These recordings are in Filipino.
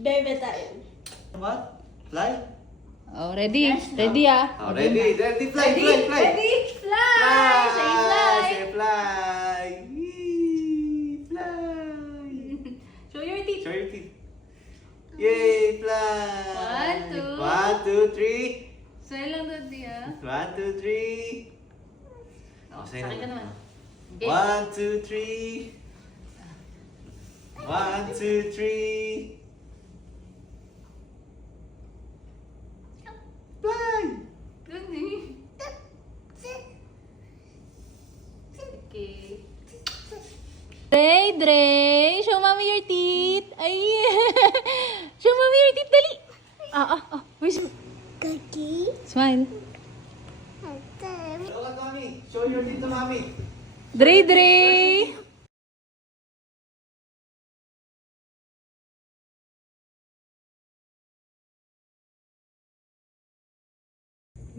Baby time. What? Fly? Oh, ready? Ready ah. Oh, ready, fly. Ready? Fly! Say fly! Say fly! Yee, fly! Show your teeth. Show your teeth. Yay, fly! 1, 2. 1, 2, 3. Say lang daddy ah. 1, 2, 3. Oh, say sakay ka naman. naman. 1, 2, 3. 1, 2, 3. Fly! Good eh. Okay. Dre, show mommy your teeth. Ay, show mommy your teeth, dali. Where's Cookie. smile? Look at mommy. Show your teeth to mommy. Dre.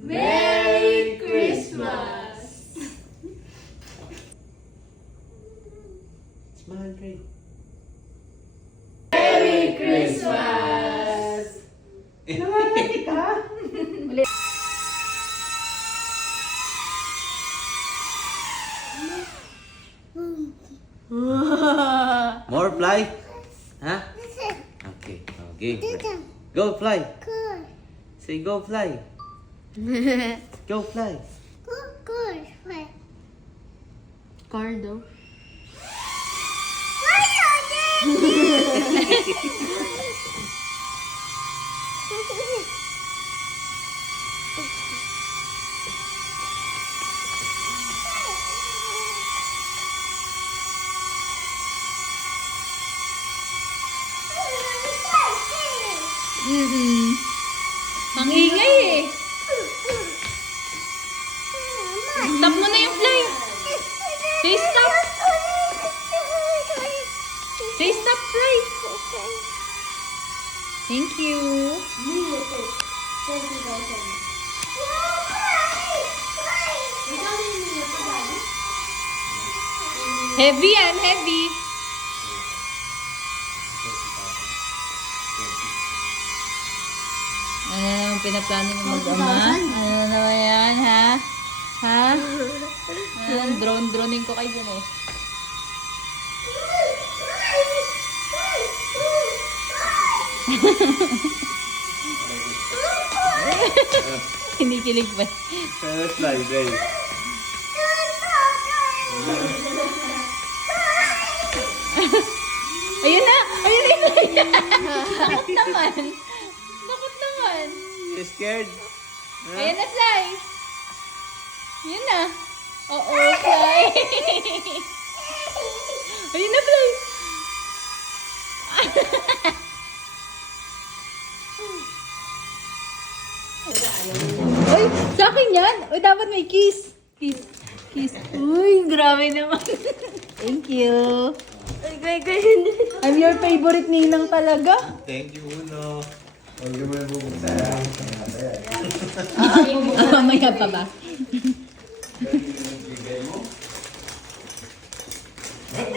Merry Christmas! Smile, Dre. Merry Christmas! Nalalaki ka? More fly? Huh? Okay. Okay. Go fly. Good. Say go fly. Go fly. Good. Wait. Cardo. Why are they? Ang ingay eh. Stop mo na yung fly. Say stop. Say stop, fly. Thank you. Heavy yan, heavy. Ano naman pinaplano ng mag-ama? Ano naman yan, ha? Ha? Droning ko kayo dyan eh. Kinikilig pa. Fly, Dre. Ayun na! Ayun na yung fly! Takot naman! Takot naman! You scared? Ayun na, fly! Yun na! Oo, fly! Ayun na, fly! Uy, sa akin yan! Uy, dapat may kiss! Kiss! Kiss! Uy, grabe naman! Thank you! I'm your favorite ninang talaga. Thank you, Uno. Mamaya pa ba?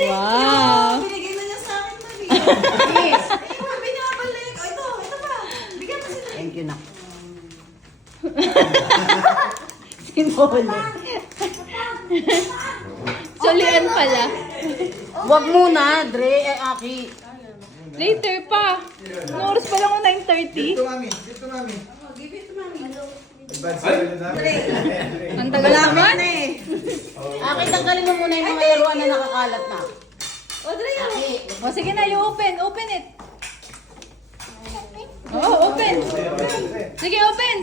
Wow! Binigay na niya sa akin na Yes! Binabalik! Ito pa! Bigyan mo sila. Thank you, nak. Sinuli. Solian pala. Wag muna, Dre, Aki. Later pa. Anong oras pa lang ako 9:30? Mami. Dito, Mami. Give it to mommy. Ang tagal naman. Aki, tanggalin mo muna yung mga laruan na nakakalat na. O, Dre, Aki, O sige na, you open. Open it. Oh, open. Sige, open.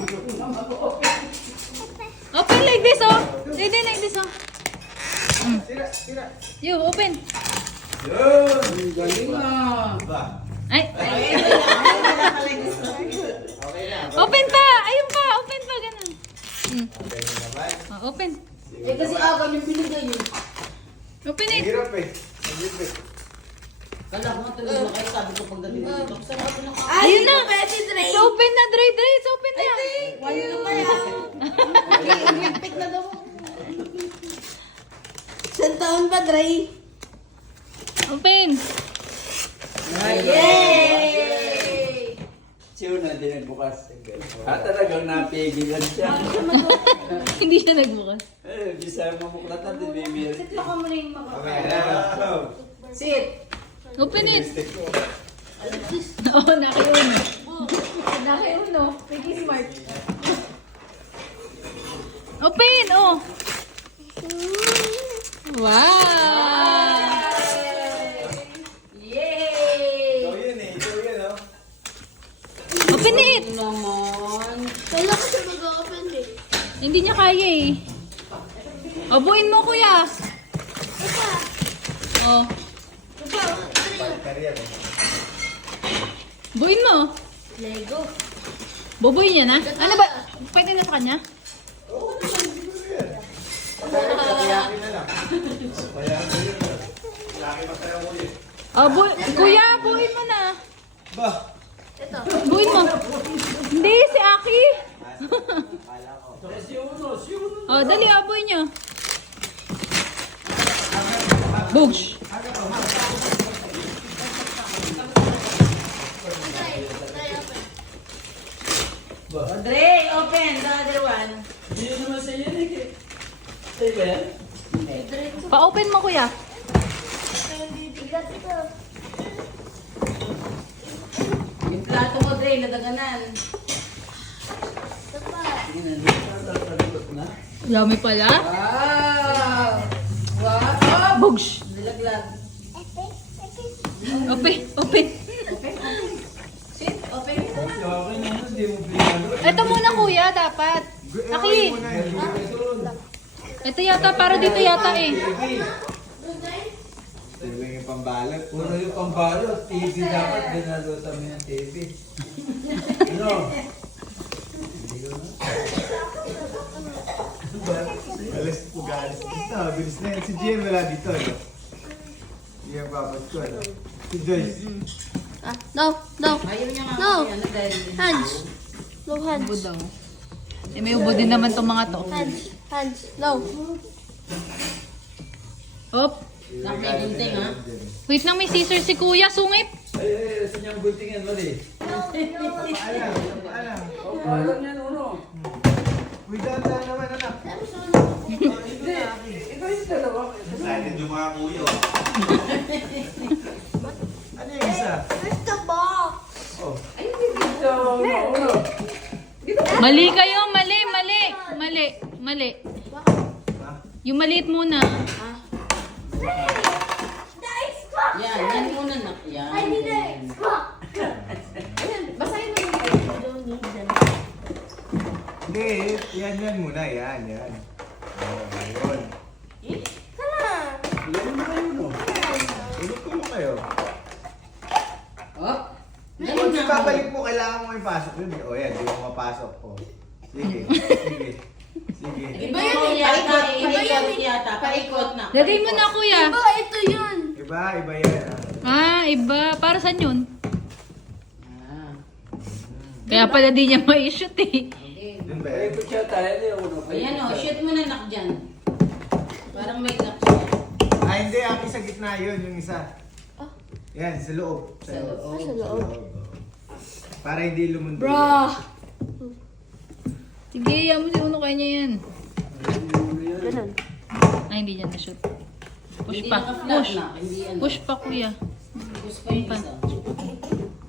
Open like this, oh. Like this, oh. You, open. galing ah. Ay. Open pa. Ayun pa. Open pa. Ganun. Oh, open. Eh kasi awan yung binigay yun. Open it. Hirap eh. Kala mo tuloy na kayo, sabi ko pagdating dito. Sarap na ka. Ayun na. It's open na, Dre. It's open na. Wala na kaya. Nag-pick na daw. Isang taon pa, Dre. Open. Yay! Siya na din nagbukas. Talagang napigilan siya. Hindi siya nagbukas. Bisa mamuklatan din, baby. Sit mo ka muna yung mga. Sit. Open it. Oo, nakiuno. Nakiuno. Piggy smart. Open, oh. Wow. Yay! Open it. Naman. Kala ko siya mag-open eh. Hindi niya kaya eh. Obuin mo, kuya. Oh. Buin mo. Lego. Bubuin niya na. Ano ba? Pwede na sa kanya? Oh, kuya, buuin mo na. Ba? Buuin mo. Hindi, si Aki. Oh, dali, buuin niyo. Bugs. Audrey, open the other one. Hindi naman sa yan eh. Sa'yo ba yan? Pa-open mo, kuya. Bigat ito. Yung plato mo, Audrey, nadaganan. Ito pa. Dami pala. Wow! Wow! Bugs. Nilaglag. Open, open. Sit, open it naman. Okay naman, hindi mo pinalo. Ito muna, kuya, dapat. Aki. Ito yata, para dito yata eh. Puro yung pambalot. Puro yung pambalot. TV dapat, binalutan mo yung TV. Ano? Alas po galis dito. Bilis na yan. Si Gian wala dito. No? Hindi ang babat ko. No? Si Joyce. No, no. Ayaw niya nga No. kasi ano dahil... Hands. No hands. Ubo daw. Eh, may ubo din naman tong mga to. Hands. Hands. No. Op. Nakikinting ha. Wait lang, may scissors si kuya. Sungit. Ay, saan niyang guntingin, mali? Paalam. Paalam. Alam niya, Nuno. Uy, dahan-dahan naman anak. Hindi. Ito yung dalawa. Excited yung mga kuya. Ano yung isa? Where's the box? Ay, hindi dito. Nuno. Mali kayo, mali, mali. Mali, mali. Yung maliit muna. Yan, yan muna na. Yan. I need it. Basahin mo yung I don't need them. Hindi, yan muna. Yan. Oh, ayun. Come on. Ilan na kayo, no? Tulog kayo. Oh. Kung babalik mo, kailangan mo ipasok yun. O yan, di mo mapasok. O. Sige. Iba yun yata. Paikot yata. Paikot na. Lagay mo na, kuya. Iba, ito yun. Iba yan. Ah, iba. Para saan yun? Ah. Kaya pala di niya ma-shoot eh. Okay. Dun ba Ay, yan? ito siya tayo. Uno. Ayan o, shoot mo na knock dyan. Parang may knock siya. Ah, hindi. Aki sa gitna yun, yung isa. Yan, sa loob. Sa loob. Sa loob. Para hindi lumundo. Sige, yan mo si Uno, kaya niya yan. Ganun. Ay, hindi niya na-shoot. Push Hindi pa. naka-flat Push. na. Hindi ano. Push pa, kuya. Push pa yung isa.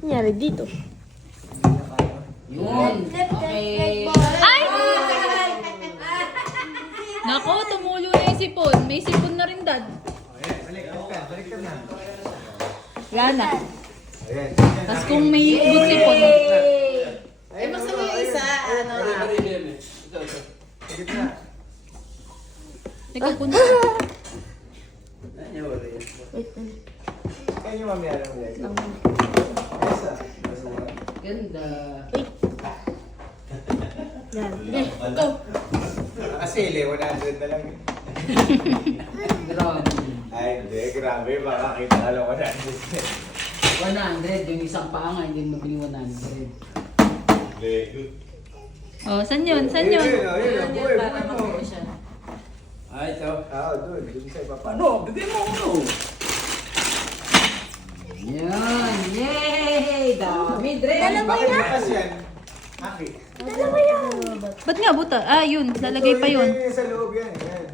Nangyari dito. Yun. Okay. Ay! Nako, tumulo na yung sipon. May sipon na rin, dad. Ayan, balik ka na. Wala na. Ayan. Tapos kung may good sipon. Ay, basta mo yung isa. Ano na. Ito. Sa gitna. Ikaw, kuno. Ayan, wala yan. Kaya yung mamaya lang ulit. Isa. Ganda. Yan. Kasi 100 na lang. Grabe. Ay, hindi. Grabe. Baka kita ka lang 100. 100. Yung isang paa nga, hindi mo bili 100. Lego. Oh, saan yun? Saan yun? Ayun, buhay Para mo. mag-ano siya. Ay, ito. Doon sa iba pa. Ano? Bigay mo uno. Yan. Yay! Dami, Dre. Bakit bukas yan? Aki. Ba't nga buta? Ah, yun. Lalagay pa yun. Ito, sa loob yan. Yan.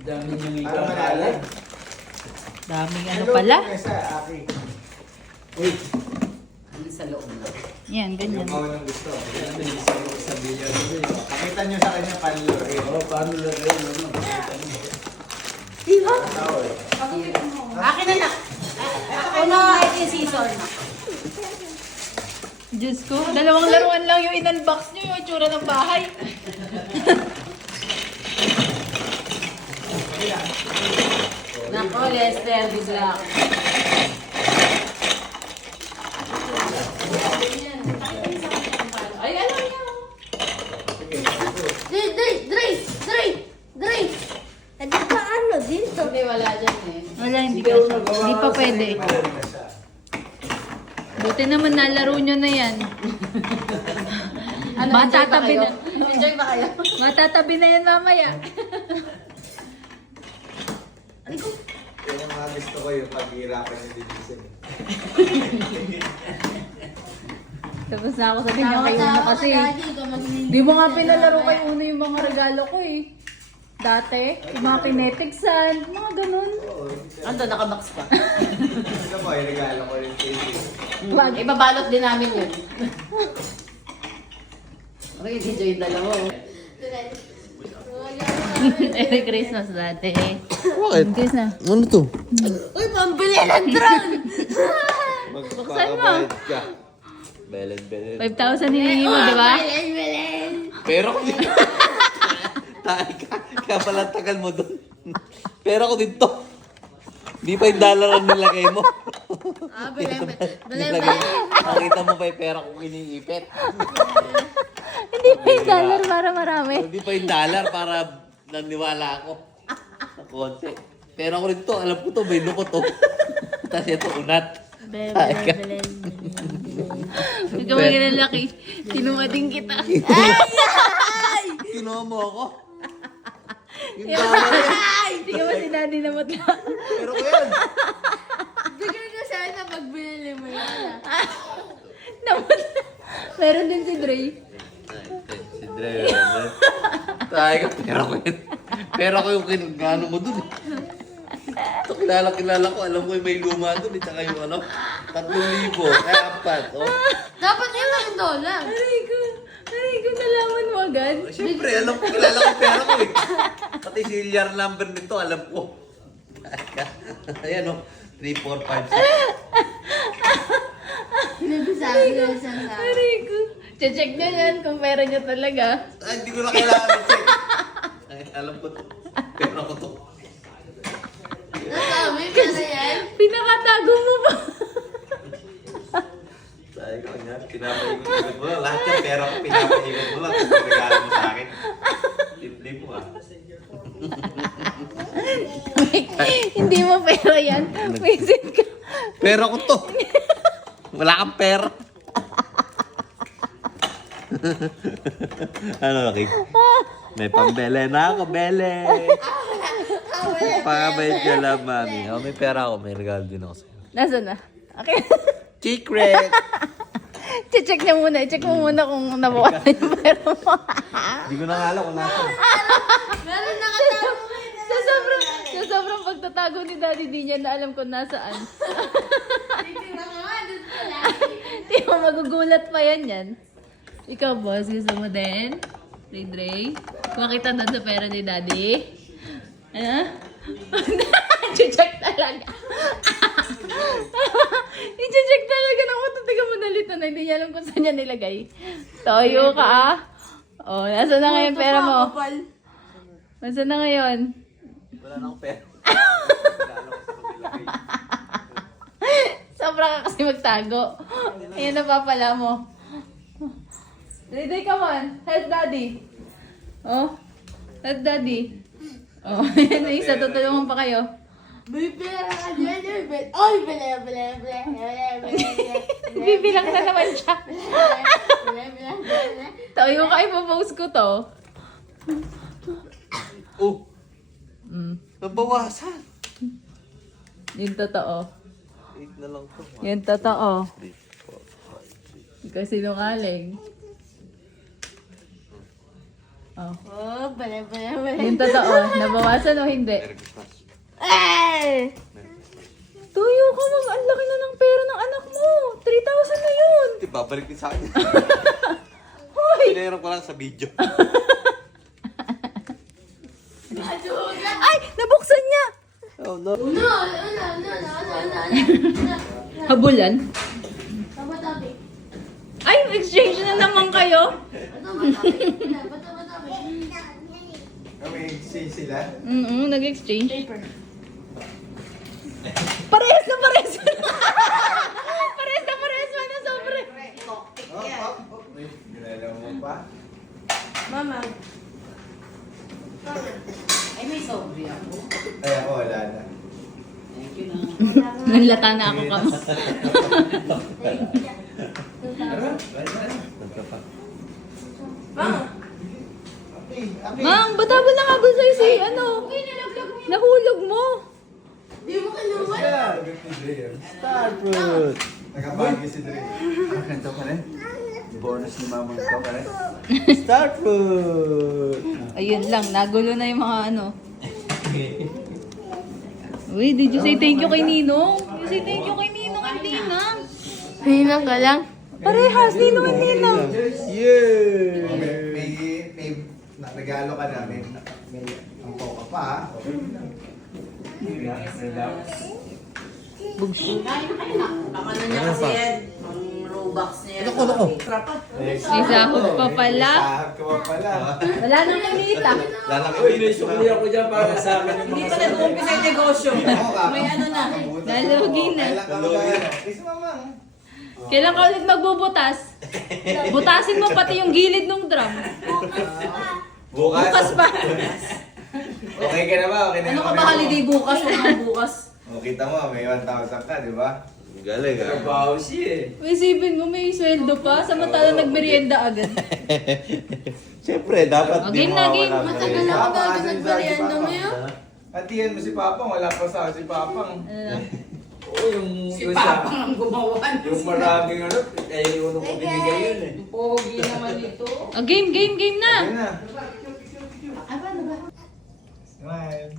Dami niyang Para malalim. Daming Sa ano loob pala. yung isa, Aki. Uy, Ano sa loob na? Yan, Yung ganyan. mga nang gusto. yan may isa ko sa bilyan ko eh. Pakita nyo sa kanya panlori. Oo, paano lagay mo? Ano? Makikita mo. Akin na na. Ako na, ito yung scissor na. Diyos ko, dalawang laruan lang yung in-unbox nyo, yung itsura ng bahay. Nako, Lester, bigla. Ay, alam niya. Dre! Hindi pa ano dito? Hindi, wala dyan eh. Wala, hindi ka siya. Hindi pa pwede. Buti naman nalaro nyo na yan. Ano, enjoy ba Matatabi kayo? na. Enjoy ba kayo? Matatabi na yan mamaya. Yung mga gusto ko yung paghihirapan yung division. Tapos na ako sa ganyan kay Uno kasi. Di mo nga pinalaro kay Uno yung mga regalo ko eh. Dati, yung mga kinetic sand, mga ganun. Ando, nakabox pa. Ito po, yung regalo ko yung TV. Ibabalot din namin yun. Okay, DJ yung dalawa. oh. Merry Christmas dati. Bakit? Kiss na. Ano to? Uy, pambili ng drone! Buksan mo. ka. Belen, belen. 5,000 hinihingi mo, di ba? Belen! Pero ko din. Tayo ka. Kaya pala tagal mo doon. Pero ko dito. Di pa yung dollar ang nilagay mo. Ah, belen. Nilagay mo. Nakita mo pa yung pera kong iniipit. Hindi pa yung dollar para marami. Hindi pa yung dollar para naniwala ako. Na konti. Pero ako rin to, alam ko to, may lukot to. Tapos ito, unat. Belen. Huwag ka maglalaki. Tinumading kita. Kinuha mo ako. Yung Yung dollar yan. Hindi ka ba si Daddy na matla? Pero ko yan. Bigyan ko sana pag binili mo yan. Namatla. Meron din si Dre. Si Dre, tayo ka, pera ko yun. Pera ko yung kinagano mo dun eh. Ito, kilala ko, alam ko yung may luma dun eh. Tsaka yung ano, 3,000, kaya 4. Oh. Dapat yun ang dollar. Aray ko, nalaman mo agad. Siyempre, alam ko, kilala ko yung pera ko eh. Pati serial number nito, alam ko. Ayan oh, 3, 4, 5, 6. Sinasabi ko sa Aray ko. Check nyo yan kung pera nyo talaga. Ay, hindi ko na kailangan check. Ay, alam ko to. Pera ko to. Nasama yung pala yan? Pinakatago mo pa. Sabi ko nga, pinapaikot mo lang. Lahat yung pera ko, pinapaikot mo lang. Tapos regalo mo sa akin. Libre mo ah. Hindi mo pera yan. Visit ka. Pera ko to. Wala kang pera. Ano, Kim? May pambele na ako, bele. Pakabayad ka lang, mami. Oh, may pera ako, may regalo din ako sa'yo. Nasaan na? Okay. Secret! Check niya muna. Check mo muna kung nabawasan yung pera mo. Hindi ko na nga alam kung nasa. Meron nakatago. Sa sobrang pagtatago ni Daddy, di niya na alam kung nasaan. Titira ka nga, doon pala. Di mo magugulat pa yan. Ikaw, boss, gusto mo din? Dre? Makita doon sa pera ni Daddy? Ano? I-check talaga. I-check talaga ng matutiga mo nalito na hindi niya alam kung saan niya nilagay. Toyo ka ah. Oh, nasa na ngayon pera mo? Nasa na ngayon? Wala na akong pera. Sobra ka kasi magtago. Ayan napapala mo. Dre, come on. Help Daddy. Oh. Help Daddy. Oh, yan yung isa. Tutulungan pa kayo. May pera ka dyan. Oy, bele. Bibilang na naman siya. Toyo ka, ipopost ko to. Oh! Nabawasan! Yung totoo. 8 na lang to. Yung totoo. Kasi sinungaling. Oh. Oh, bala. Yung totoo, nabawasan o hindi? Merry Christmas. Eh! Tuyo ka, mag ang laki na ng pera ng anak mo. 3,000 na yun. Hindi, babalik din sa akin. Hoy! Pinayaran ko lang sa video. Ay, nabuksan niya. Oh no. No. Habulan? Tabi. Ay, exchange na naman kayo. Kami exchange sila. Nag-exchange. Parehas na. parehas na sobre. Uy, ginalaw mo pa. Mama. Ay, may sobre ako. Ay, ako wala na. Thank you na. Nanlata na ako ka mo. Mama. Mang, batabon na nga sa'yo si ano. Nahulog mo. Di mo kinuha. Star fruit! Nakabagi si Dre. Ganito pa rin. Bonus ni mamang ko pa rin. Star fruit! Ayun lang, nagulo na yung mga ano. Uy, did you say thank you kay Ninong? You say thank you kay Ninong at Ninang. Hinang ka lang. Parehas, Ninong at Ninang. Yeah! May regalo ka namin. May angkaw ka pa ha. Bugso. Kain na kayo na. Baka na niya kasi yan. Ang Robux niya. May sahod pa pala. Sahod ka pa pala. Wala nang kumita. Uy, naisukli ako dyan para sa akin yung Hindi mga pa nag-uumpisa yung negosyo. May ano na. Nalugi na. Kailan ka mag-ano? Is mamang. Kailan ka ulit magbubutas? Butasin mo pati yung gilid ng drum. Bukas pa. Okay ka na ba? Okay na Ano ka kami ba mo? holiday bukas? Walang bukas. O, kita mo, may 1,000 ka, di ba? Galing ah. trabaho siya eh. May isipin mo, may sweldo pa. Samantala nagmerienda agad. Siyempre, dapat Okay na, game. Matagal na ako bago nagmerienda mo yun. Patihan mo si Papang, wala pa sa si Papang. Oo, yung Si yung sa- Papa ang gumawa. yung maraming ano, eh yung ko binigay yun eh. Pogi naman ito. Game na. Yan na. Ay, paano ba? Smile.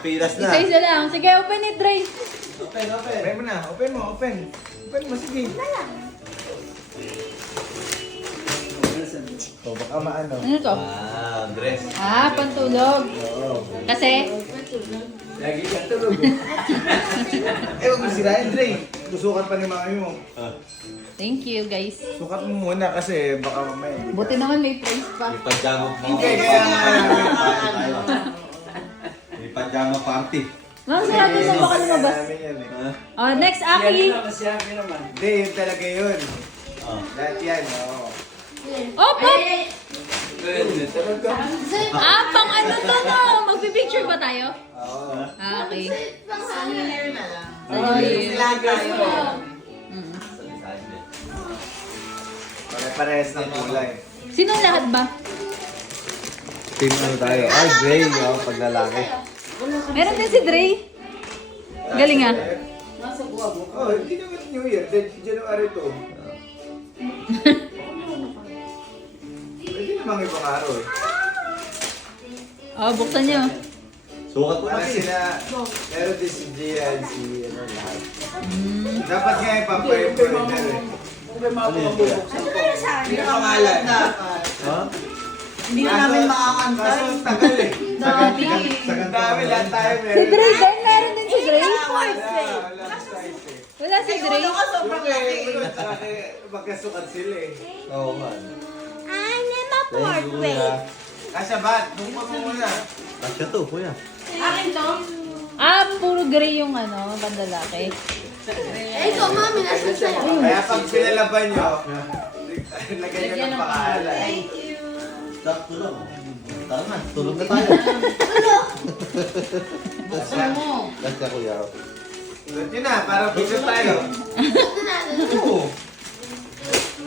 Pilas na. Isa-isa lang. Sige, open it, Dre. Open. Open mo na, open mo. Open mo, sige. O, baka maano. Ano to? Ah, dress. Pantulog. Kasi, Lagi ka tulog. Eh, huwag mo sirain, Dre. Tusukan pa ni mami mo. thank you, guys. Sukat mo muna kasi baka mamaya. Buti naman may price pa. May pajama pa. Hindi, kaya nga May pajama party. Mga sarado na baka lumabas. namin yan eh. Oh, next, Yan Aki. lang kasi akin naman. Hindi, yun talaga yun. Lahat yan, oo. Op, op. Talaga. Pang ano to, no? Magpipicture ba tayo? Oo. Okay. Souvenir na lang. Sige. Pare-parehas ng kulay. Sino lahat ba? Team ano tayo? Ay, Gray, yung paglalaki. Meron din si Dre. Galing ah. Oh, hindi naman New Year. January to. Hindi namang ibang araw eh. Buksan niyo. Sukat mo Para kasi. sila, meron din si Gian, si ano lahat. Dapat nga ipampay-pay eh. Kung may mabubuksan ko. Hindi Ang pangalan. Ha? Hindi na namin makakanta. Kaso tagal eh. Dami. Sa dami lahat tayo Si meron. Dre din, meron din si Dre. Wala size eh. Wala si Dre. Sobrang laki. Magkasukat sila eh. Oo man. Kasya ba? Bukod mo muna. Asya to, kuya. Akin to. Puro gray yung ano, bandalaki. Eh, ikaw, mami, nasa sa'yo. Kaya pag pinalaban nyo, lagyan nyo ng pangalan. Sakto lang. Tara na, tulog na tayo. Buksan mo. Asya, kuya. Tulad nyo na, para picture tayo. Oo.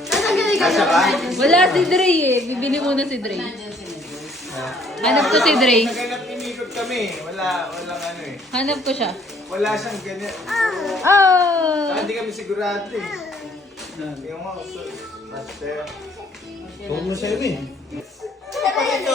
Tatanggalin ka Kasya ba? Wala si Dre eh. Bibili muna si Dre. Hanap ko si Dre. Naganap inimikot kami. Walang ano eh. Hanap ko siya. Wala siyang ganyan. Oh! Saka hindi kami sigurado eh. Yung mga master. Huwag mo siya, Emin. Pag ito,